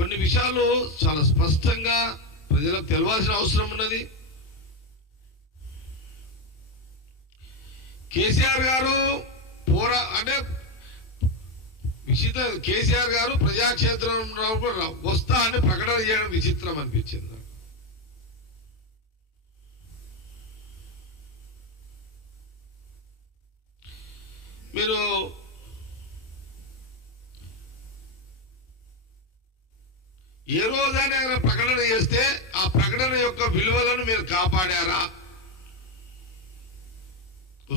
కొన్ని విషయాలు చాలా స్పష్టంగా ప్రజలకు తెలవాల్సిన అవసరం ఉన్నది. కేసీఆర్ గారు అంటే విచిత్రం, కేసీఆర్ గారు ప్రజాక్షేత్రంలో వస్తా అని ప్రకటన చేయడం విచిత్రం అనిపించింది. మీరు ఏ రోజైనా ప్రకటన చేస్తే ఆ ప్రకటన యొక్క విలువలను మీరు కాపాడారా?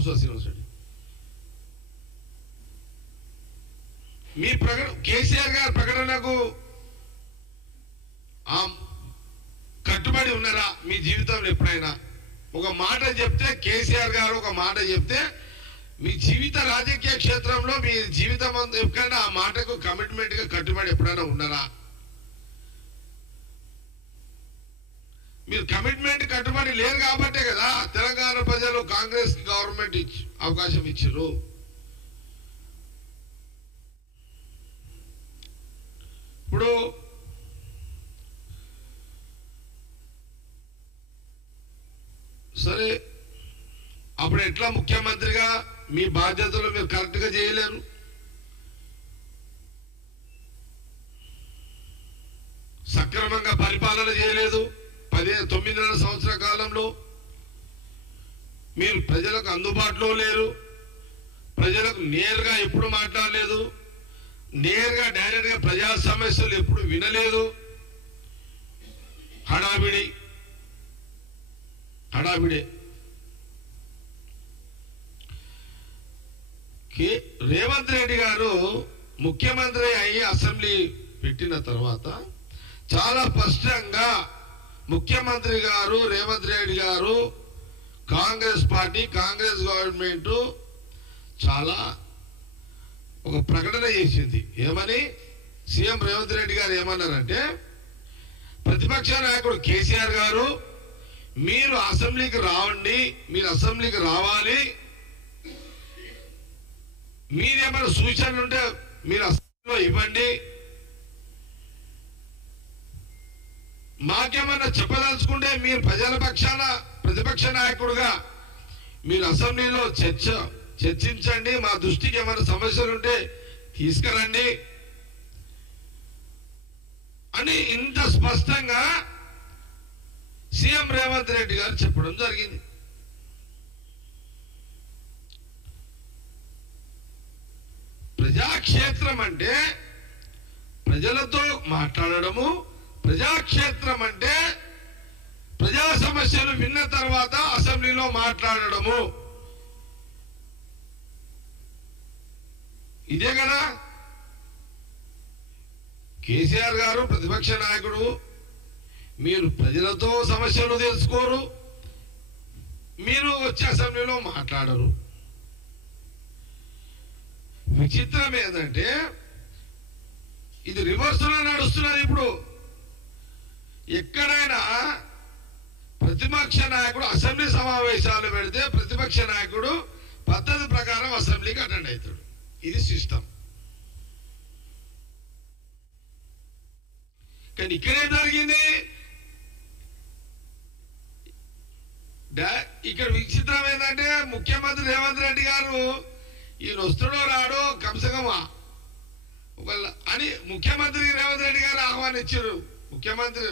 శ్రీనివాస్ రెడ్డి, మీ కేసీఆర్ గారి ప్రకటనకు కట్టుబడి ఉన్నారా మీ జీవితంలో? ఎప్పుడైనా ఒక మాట చెప్తే, కేసీఆర్ గారు ఒక మాట చెప్తే మీ జీవిత రాజకీయ క్షేత్రంలో మీ జీవితం ఎప్పుడైనా ఆ మాటకు కమిట్మెంట్ గా కట్టుబడి ఎప్పుడైనా ఉన్నారా? మీరు కమిట్మెంట్ కట్టుబడి లేరు కాబట్టే కదా తెలంగాణ ప్రజలు కాంగ్రెస్ గవర్నమెంట్ అవకాశం ఇచ్చారు. ఇప్పుడు సరే, అప్పుడు ఎట్లా ముఖ్యమంత్రిగా మీ బాధ్యతలు మీరు కరెక్ట్ గా చేయలేరు. సక్రమంగా పరిపాలన చేయలేదు. 9.5 సంవత్సరాల కాలంలో మీరు ప్రజలకు అందుబాటులో లేరు. ప్రజలకు నేరుగా ఎప్పుడు మాట్లాడలేదు. నేరుగా డైరెక్ట్ గా ప్రజా సమస్యలు ఎప్పుడు వినలేదు. హడావిడే. రేవంత్ రెడ్డి గారు ముఖ్యమంత్రి అయ్యి అసెంబ్లీ పెట్టిన తర్వాత చాలా స్పష్టంగా ముఖ్యమంత్రి గారు రేవంత్ రెడ్డి గారు కాంగ్రెస్ పార్టీ, కాంగ్రెస్ గవర్నమెంట్ చాలా ఒక ప్రకటన చేసింది. ఏమని? సీఎం రేవంత్ రెడ్డి గారు ఏమన్నారంటే, ప్రతిపక్ష నాయకుడు కేసీఆర్ గారు మీరు అసెంబ్లీకి రావండి, మీరు అసెంబ్లీకి రావాలి, మీరేమైనా సూచనలు ఉంటే మీరు అసెంబ్లీలో ఇవ్వండి, మాకేమన్నా చెప్పదలుచుకుంటే మీరు ప్రజల పక్షాన ప్రతిపక్ష నాయకుడుగా మీరు అసెంబ్లీలో చర్చించండి, మా దృష్టికి ఏమైనా సమస్యలు ఉంటే తీసుకురండి అని ఇంత స్పష్టంగా సీఎం రేవంత్ రెడ్డి గారు చెప్పడం జరిగింది. ప్రజాక్షేత్రం అంటే ప్రజలతో మాట్లాడడము, ప్రజాక్షేత్రం అంటే ప్రజా సమస్యలు విన్న తర్వాత అసెంబ్లీలో మాట్లాడడము. ఇదే కదా. కేసీఆర్ గారు ప్రతిపక్ష నాయకుడు, మీరు ప్రజలతో సమస్యలు తెలుసుకోరు, మీరు వచ్చి అసెంబ్లీలో మాట్లాడరు. విచిత్రం ఏంటంటే ఇది రివర్స్ లో నడుస్తున్నది. ఇప్పుడు ఎక్కడైనా ప్రతిపక్ష నాయకుడు అసెంబ్లీ సమావేశాలు పెడితే ప్రతిపక్ష నాయకుడు పద్ధతి ప్రకారం అసెంబ్లీకి అటెండ్ అవుతాడు. ఇది సిస్టమ్. కానీ ఇక్కడేం జరిగింది? ఇక్కడ విచిత్రం ఏంటంటే ముఖ్యమంత్రి రేవంత్ రెడ్డి గారు ఈయన వస్తుడో రాడో కంసగమా అని ముఖ్యమంత్రి రేవంత్ రెడ్డి గారు ఆహ్వానించారు. ముఖ్యమంత్రి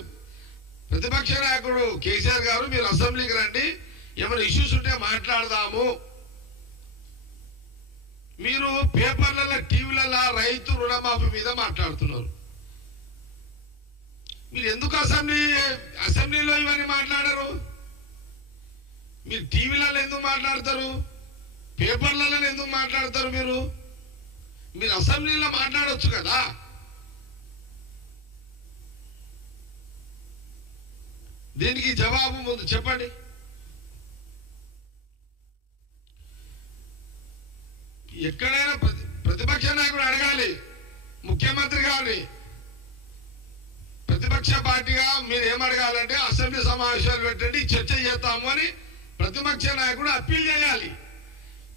ప్రతిపక్ష నాయకుడు కేసీఆర్ గారు మీరు అసెంబ్లీకి రండి, ఏమైనా ఇష్యూస్ ఉంటే మాట్లాడదాము. మీరు పేపర్లలో టీవీలలో రైతు రుణమాఫీ మీద మాట్లాడుతున్నారు. మీరు ఎందుకు అసెంబ్లీలో ఇవన్నీ మాట్లాడరు? మీరు టీవీలలో ఎందుకు మాట్లాడతారు? పేపర్లలో ఎందుకు మాట్లాడతారు? మీరు అసెంబ్లీలో మాట్లాడొచ్చు కదా. దీనికి జవాబు ముందు చెప్పండి. ఎక్కడైనా ప్రతిపక్ష నాయకుడు అడగాలి ముఖ్యమంత్రి గారిని, ప్రతిపక్ష పార్టీగా మీరు ఏమడగాలంటే అసెంబ్లీ సమావేశాలు పెట్టండి, చర్చ చేస్తాము అని ప్రతిపక్ష నాయకుడు అప్పీల్ చేయాలి.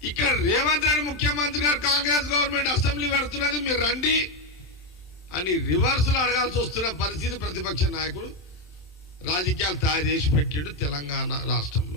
ఇక్కడ రేవంత్ రెడ్డి ముఖ్యమంత్రి గారు కాంగ్రెస్ గవర్నమెంట్ అసెంబ్లీ పెడుతున్నది, మీరు రండి అని రివర్స్లో అడగాల్సి వస్తున్న పరిస్థితి ప్రతిపక్ష నాయకుడు రాజకీయాలు తయారు చేసి పెట్టాడు తెలంగాణ రాష్ట్రంలో.